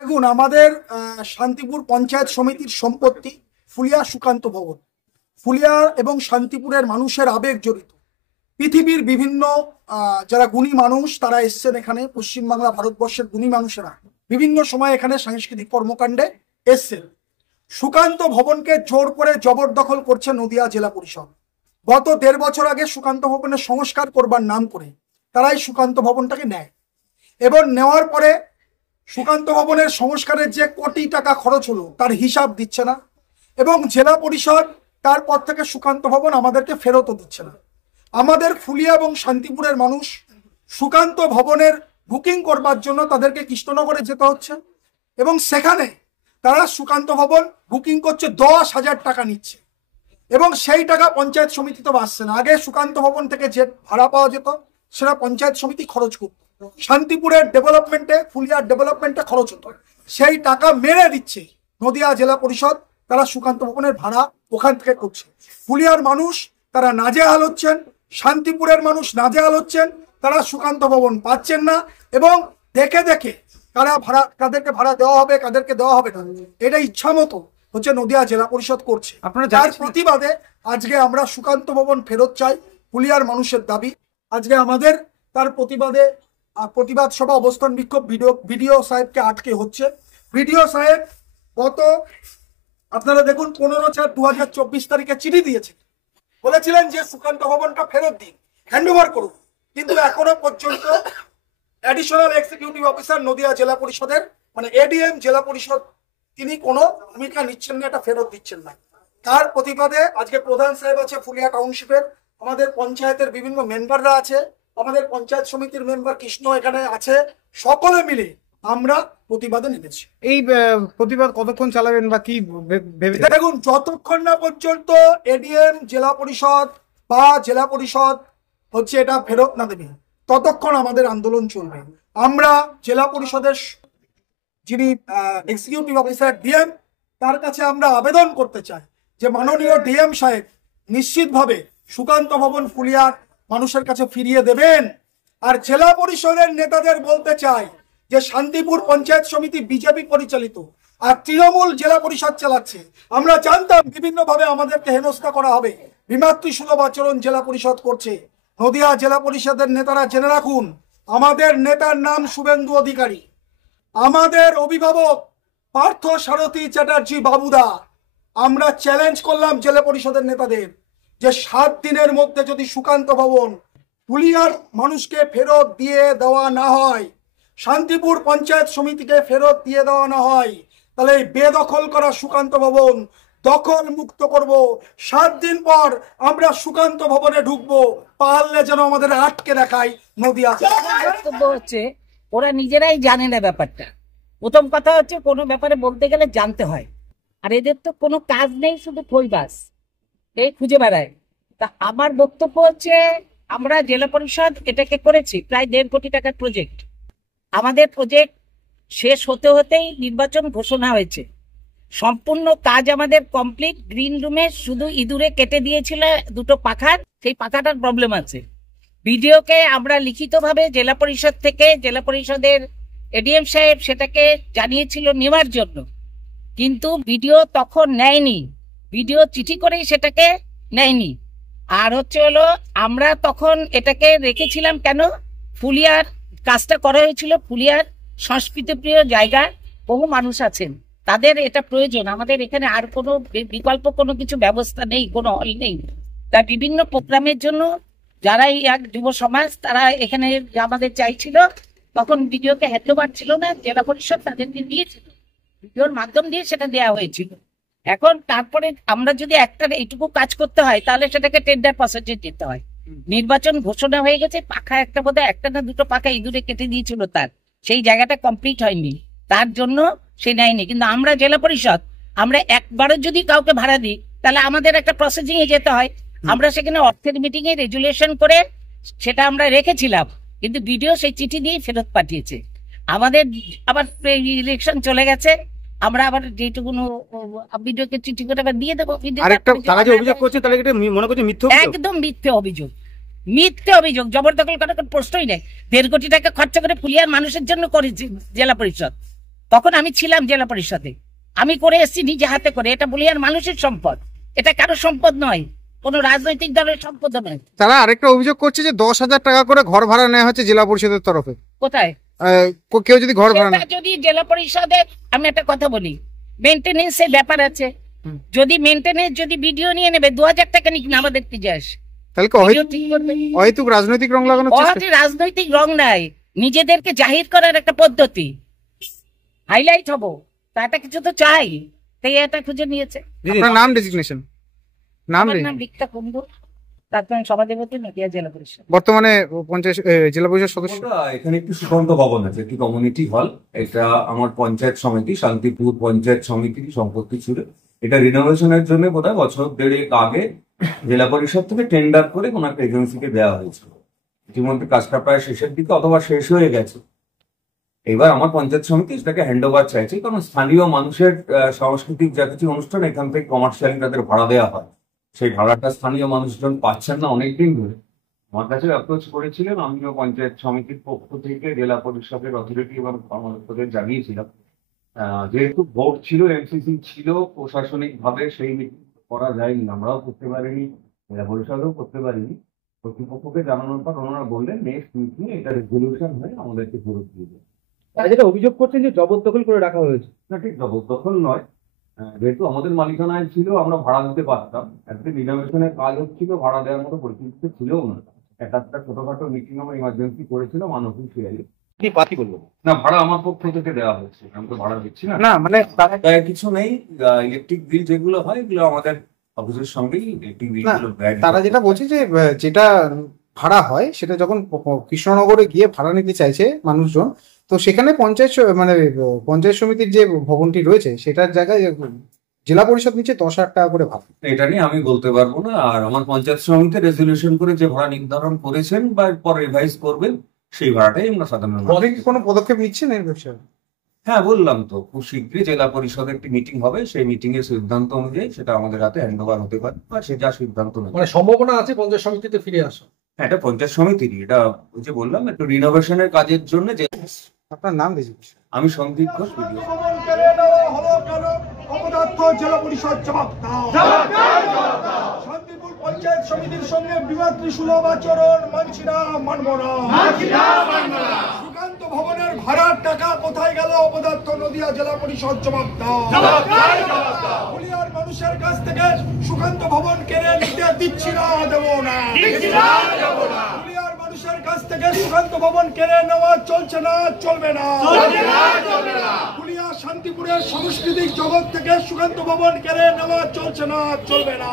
দেখুন, আমাদের শান্তিপুর পঞ্চায়েত সমিতির সম্পত্তি ফুলিয়া সুকান্ত ভবন। ফুলিয়া এবং শান্তিপুরের মানুষের আবেগ জড়িত। পৃথিবীর বিভিন্ন যারা গুণী মানুষ তারা এসছেন এখানে, পশ্চিমবাংলা ভারতবর্ষের গুণী মানুষেরা বিভিন্ন সময় এখানে সাংস্কৃতিক কর্মকাণ্ডে এসছেন। সুকান্ত ভবনকে জোর করে জবরদখল করছে নদিয়া জেলা পরিষদ। গত 1.5 বছর আগে সুকান্ত ভবনের সংস্কার করবার নাম করে তারাই সুকান্ত ভবনটাকে নেয়, এবং নেওয়ার পরে সুকান্ত ভবনের সংস্কারের যে কোটি টাকা খরচ হলো তার হিসাব দিচ্ছে না, এবং জেলা পরিষদ তারপর থেকে সুকান্ত ভবন আমাদেরকে ফেরতও দিচ্ছে না। আমাদের ফুলিয়া এবং শান্তিপুরের মানুষ সুকান্ত ভবনের বুকিং করবার জন্য তাদেরকে কৃষ্ণনগরে যেতে হচ্ছে, এবং সেখানে তারা সুকান্ত ভবন বুকিং করছে 10,000 টাকা নিচ্ছে, এবং সেই টাকা পঞ্চায়েত সমিতিতে আসছে না। আগে সুকান্ত ভবন থেকে যে ভাড়া পাওয়া যেত সেটা পঞ্চায়েত সমিতি খরচ করত, শান্তিপুরের ডেভেলপমেন্টে, ফুলিয়ার ডেভেলপমেন্টে খরচ হতো, সেই টাকা মেরে দিচ্ছে নদিয়া জেলা পরিষদ। তারা সুকান্ত ভবনের ভাড়া ওখান থেকে করছে। ফুলিয়ার মানুষ তারা নাজেহাল হচ্ছেন, শান্তিপুরের মানুষ নাজেহাল হচ্ছেন, তারা সুকান্ত ভবন পাচ্ছেন না, এবং দেখে দেখে কাদেরকে ভাড়া দেওয়া হবে কাদেরকে দেওয়া হবে না এটা ইচ্ছা মতো হচ্ছে নদিয়া জেলা পরিষদ করছে। যার প্রতিবাদে আজকে আমরা সুকান্ত ভবন ফেরত চাই, ফুলিয়ার মানুষের দাবি। আজকে আমাদের তার প্রতিবাদে প্রতিবাদ সভা, অবস্থান বিক্ষোভ বিডিও সাহেবকে আটকে হচ্ছে। বিডিও সাহেব গত আপনারা দেখুন 15/4/2024 তারিখে চিঠি দিয়েছে, বলেছিলেন যে সুকান্ত ভবনটা ফেরত দিন, হ্যান্ডওভার করুন, কিন্তু এখনো পর্যন্ত অ্যাডিশনাল এক্সিকিউটিভ অফিসার নদিয়া জেলা পরিষদের মানে এডিএম জেলা পরিষদ তিনি কোনো ভূমিকা নিচ্ছেন না, এটা ফেরত দিচ্ছেন না। তার প্রতিবাদে আজকে প্রধান সাহেব আছে ফুলিয়া টাউনশিপের, আমাদের পঞ্চায়েতের বিভিন্ন মেম্বাররা আছে, আমাদের পঞ্চায়েত সমিতির মেম্বার কৃষ্ণ এখানে আছে, সকলে মিলে আমরা প্রতিবাদে নেমেছি। এই প্রতিবাদ কতক্ষণ চালাবেন বা কি ভেবেছেন? দেখুন, যতক্ষণ না পর্যন্ত এডিএম জেলা পরিষদ বা জেলা পরিষদ হচ্ছে এটা ফেরত না দেবে ততক্ষণ আমাদের আন্দোলন চলবে। আমরা জেলা পরিষদের যিনি এক্সিকিউটিভ অফিসার ডিএম তার কাছে আমরা আবেদন করতে চাই যে মাননীয় ডিএম সাহেব নিশ্চিতভাবে সুকান্ত ভবন ফুলিয়ার মানুষের কাছে ফিরিয়ে দেবেন। আর জেলা পরিষদের নেতাদের বলতে চাই যে শান্তিপুর পঞ্চায়েত সমিতি বিজেপি পরিচালিত আর তৃণমূল জেলা পরিষদ চালাচ্ছে। আমরা জানতাম বিভিন্নভাবে আমাদেরকে হেনস্থা করা হবে, বিমাতৃসুলভ আচরণ জেলা পরিষদ করছে। নদিয়া জেলা পরিষদের নেতারা জেনে রাখুন, আমাদের নেতার নাম শুভেন্দু অধিকারী, আমাদের অভিভাবক পার্থ সারথী চ্যাটার্জি বাবুদা। আমরা চ্যালেঞ্জ করলাম জেলা পরিষদের নেতাদের যে 7 দিনের মধ্যে যদি সুকান্ত ভবন ফুলিয়ার মানুষকে ফেরত দিয়ে দেওয়া না হয়, শান্তিপুর পঞ্চায়েত সমিতিকে ফেরত দিয়ে দেওয়া না হয়, তাহলে বেদখল করা সুকান্ত ভবন দখল মুক্ত করব। 7 দিন পর আমরা সুকান্ত ভবনে ঢুকবো, পারলে যেন আমাদের আটকে রাখাই নদিয়া। বক্তব্য হচ্ছে ওরা নিজেরাই জানে না ব্যাপারটা। প্রথম কথা হচ্ছে কোনো ব্যাপারে বলতে গেলে জানতে হয়, আর এদের তো কোনো কাজ নেই, শুধু খৈবাস এই খুঁজে বেড়ায়। তা আমার বক্তব্য হচ্ছে আমরা জেলা পরিষদ এটাকে করেছি প্রায় 1.5 কোটি টাকার প্রজেক্ট। আমাদের প্রজেক্ট শেষ হতে হতেই নির্বাচন ঘোষণা হয়েছে, সম্পূর্ণ কাজ আমাদের কমপ্লিট। গ্রিন রুমে শুধু ইঁদুরে কেটে দিয়েছিল 2টো পাখার, সেই পাখাটার প্রবলেম আছে। বিডিওকে আমরা লিখিতভাবে জেলা পরিষদ থেকে, জেলা পরিষদের এডিএম সাহেব সেটাকে জানিয়েছিল নেওয়ার জন্য, কিন্তু বিডিও তখন নেয়নি, বিডিও চিঠি করেই সেটাকে নেয়নি। আর হচ্ছে হলো আমরা তখন এটাকে রেখেছিলাম কেন, ফুলিয়ার কাজটা করা হয়েছিল, ফুলিয়ার সংস্কৃতিপ্রিয় জায়গায় বহু মানুষ আছেন, তাদের এটা প্রয়োজন। আমাদের এখানে আর কোনো বিকল্প কোনো কিছু ব্যবস্থা নেই, কোনো হল নেই। তা বিভিন্ন প্রোগ্রামের জন্য যারা এই এক যুব সমাজ তারা এখানে আমাদের চাইছিল, তখন ভিডিওকে হ্যান্ডওভার ছিল না, জেলা পরিষদ তাদেরকে দিয়েছিল, ভিডিওর মাধ্যম দিয়ে সেটা দেওয়া হয়েছিল। এখন তারপরে আমরা যদি একটা এইটুকু কাজ করতে হয় তাহলে সেটাকে টেন্ডার প্রসেসে যেতে হয়। নির্বাচন ঘোষণা হয়ে গেছে, পাখা একটা বোধহয় 1 না 2টো পাখা ইঁদুরে কেটে দিয়েছিল, তার সেই জায়গাটা কমপ্লিট হয়নি, তার জন্য সে নেয়নি। কিন্তু আমরা জেলা পরিষদ আমরা একবারও যদি কাউকে ভাড়া দিই তাহলে আমাদের একটা প্রসেসিং এ যেতে হয়। আমরা সেখানে অর্থের মিটিং এ রেজুলেশন করে সেটা আমরা রেখেছিলাম, কিন্তু ভিডিও সেই চিঠি দিয়ে ফেরত পাঠিয়েছে। আমাদের আবার ইলেকশন চলে গেছে, আমরা আবার যেটুকু ভিডিওকে চিঠি করে আবার দিয়ে দেবো। একদম মিথ্যে অভিযোগ, মিথ্যে অভিযোগ, জবরদখল করার প্রশ্নই নেই। 1.5 কোটি টাকা খরচা করে ফুলিয়ার মানুষের জন্য করেছে জেলা পরিষদ, তখন আমি ছিলাম জেলা পরিষদে, আমি করে এসেছি নিজে হাতে করে। এটা বলিয়ার মানুষের সম্পদ, এটা কারো সম্পদ নয়, কোনো রাজনৈতিক দলের সম্পদ নয়। তারা আরেকটা অভিযোগ করছে যে 10,000 টাকা করে ঘর ভাড়া নেওয়া হচ্ছে জেলা পরিষদের তরফে। কোথায়? কেউ যদি ঘর ভাড়া সেটা যদি জেলা পরিষদের, আমি একটা কথা বলি, মেনটেনেন্সের ব্যাপার আছে। যদি মেনটেনেন্স যদি ভিডিও নিয়ে নেবে 2,000 টাকা নিক না, আমাদের কি যায় আসে? তাহলে অহেতুক রাজনৈতিক রং লাগানোর চেষ্টা। অহেতুক রাজনৈতিক রং নাই, নিজেদেরকে জাহির করার একটা পদ্ধতি, হাইলাইট হবো, তা একটা কিছু তো চাই, তাই এটা খুঁজে নিয়েছে। আপনার নাম ডেজিগনেশন? আমার নাম রিক্তা কুন্ডু, প্রাক্তন সভাধিপতি নদিয়া জেলা পরিষদ, বর্তমানে পঞ্চায়েত জেলা পরিষদ সদস্য। এখানে একটি সুকান্ত ভবন আছে, একটি কমিউনিটি হল। এটা আমার পঞ্চায়েত সমিতি, শান্তিপুর পঞ্চায়েত সমিতির সম্পত্তি ছিল। এটা রিনোভেশনের জন্য বোধহয় বছর 1.5 আগে জেলা পরিষদ থেকে টেন্ডার করে কোন একটা এজেন্সিকে দেওয়া হয়েছিল। ইতিমধ্যে কাজটা প্রায় শেষের দিকে অথবা শেষ হয়ে গেছে। এবার আমার পঞ্চায়েত সমিতি সেটাকে হ্যান্ড ওভার চাইছে, কারণ স্থানীয় মানুষের সাংস্কৃতিক যা কিছু অনুষ্ঠান এখান থেকে কমার্শিয়ালি তাদের ভাড়া দেওয়া হয়, সেই ভাড়াটা স্থানীয় মানুষজন পাচ্ছেন না অনেকদিন ধরে। আমার কাছে অ্যাপ্রোচ করেছিলেন, আমিও পঞ্চায়েত সমিতির পক্ষ থেকে জেলা পরিষদের অথরিটি এবং কর্মকর্তাদের জানিয়েছিলাম। যেহেতু ভোট ছিল, এমসিসি ছিল, প্রশাসনিক ভাবে সেই মিটিং করা যায়নি, আমরাও করতে পারিনি, জেলা পরিষদও করতে পারিনি। কর্তৃপক্ষকে জানানোর পর ওনারা বললেন নেক্সট মিটিং এটা রেজলিউশন হয়ে আমাদেরকে ফেরত দিয়ে দেবে। তারা যেটা অভিযোগ করছেন যে জবরদখল করে রাখা হয়েছে। না, ঠিক জবরদখল নয়, যেহেতু আমাদের মালিকানায় ছিল আমরা ভাড়া দিতে পারতাম। একদিন রিনোভেশনের কাজ হচ্ছিল, ভাড়া দেওয়ার মতো পরিস্থিতি ছিল না। একটা ছোটখাটো মিটিং আমরা ইমার্জেন্সি করেছিলাম অনঅফিসিয়ালি। কি পাতি করলো না, ভাড়া আমার পক্ষ থেকে দেওয়া হচ্ছে, আমি তো ভাড়া দিচ্ছি না। না মানে তাই কিছু নেই, ইলেকট্রিক বিল যেগুলো হয় এগুলো আমাদের অফিসের সঙ্গেই ইলেকট্রিক বিল গুলো তারা যেটা বলছে যে যেটা ভাড়া হয় সেটা যখন কৃষ্ণনগরে গিয়ে ভাড়া নিতে চাইছে মানুষজন, তো সেখানে পঞ্চায়েত সমিতির যে ভবনটি রয়েছে সেটার জায়গায় জেলা পরিষদ নিচে 10,000 টাকা করে ভাড়া। এটা নিয়ে আমি বলতে পারবো না। আর আমার পঞ্চায়েত সমিতি রেজলিউশন করে যে ভাড়া নির্ধারণ করেছেন বা পর রিভাইজ করবেন, সেই ভাড়াটাই আমরা সাধারণ কোনো পদক্ষেপ নিচ্ছেন এর বিষয়ে? হ্যাঁ, বললাম তো, খুব শীঘ্রই জেলা পরিষদের একটি মিটিং হবে, সেই মিটিং এর সিদ্ধান্ত অনুযায়ী সেটা আমাদের হাতে হ্যান্ড ওভার হতে পারে, বা সে যা সিদ্ধান্ত নেবে। মানে সম্ভাবনা আছে পঞ্চায়েত সমিতিতে ফিরে আসা। হ্যাঁ, এটা পঞ্চায়েত সমিতিরই, এটা ওই যে বললাম একটু রিনোভেশনের কাজের জন্য যে। আপনার নাম ডেজিগনেশন? আমি সন্দীপ ঘোষ, ভিডিও। ভবন কেড়ে নেওয়া হলো কেন? অপদার্থ জেলা পরিষদ জবাব দাও। শান্তিপুর পঞ্চায়েত সমিতির সঙ্গে বিমাতৃ সুলভ আচরণ মানছি না, মানব না। সুকান্ত ভবনের ভাড়ার টাকা কোথায় গেল? অপদার্থ নদিয়া জেলা পরিষদ জবাব দাও। ফুলিয়ার মানুষের কাছ থেকে সুকান্ত ভবন কেড়ে নিতে দিচ্ছি না, দেবো না। ফুলিয়ার মানুষের কাছ থেকে সুকান্ত ভবন কেড়ে নেওয়া চলছে না, চলবে না। ফুলিয়া শান্তিপুরের সাংস্কৃতিক জগৎ থেকে সুকান্ত ভবন কেড়ে নেওয়া চলছে না, চলবে না।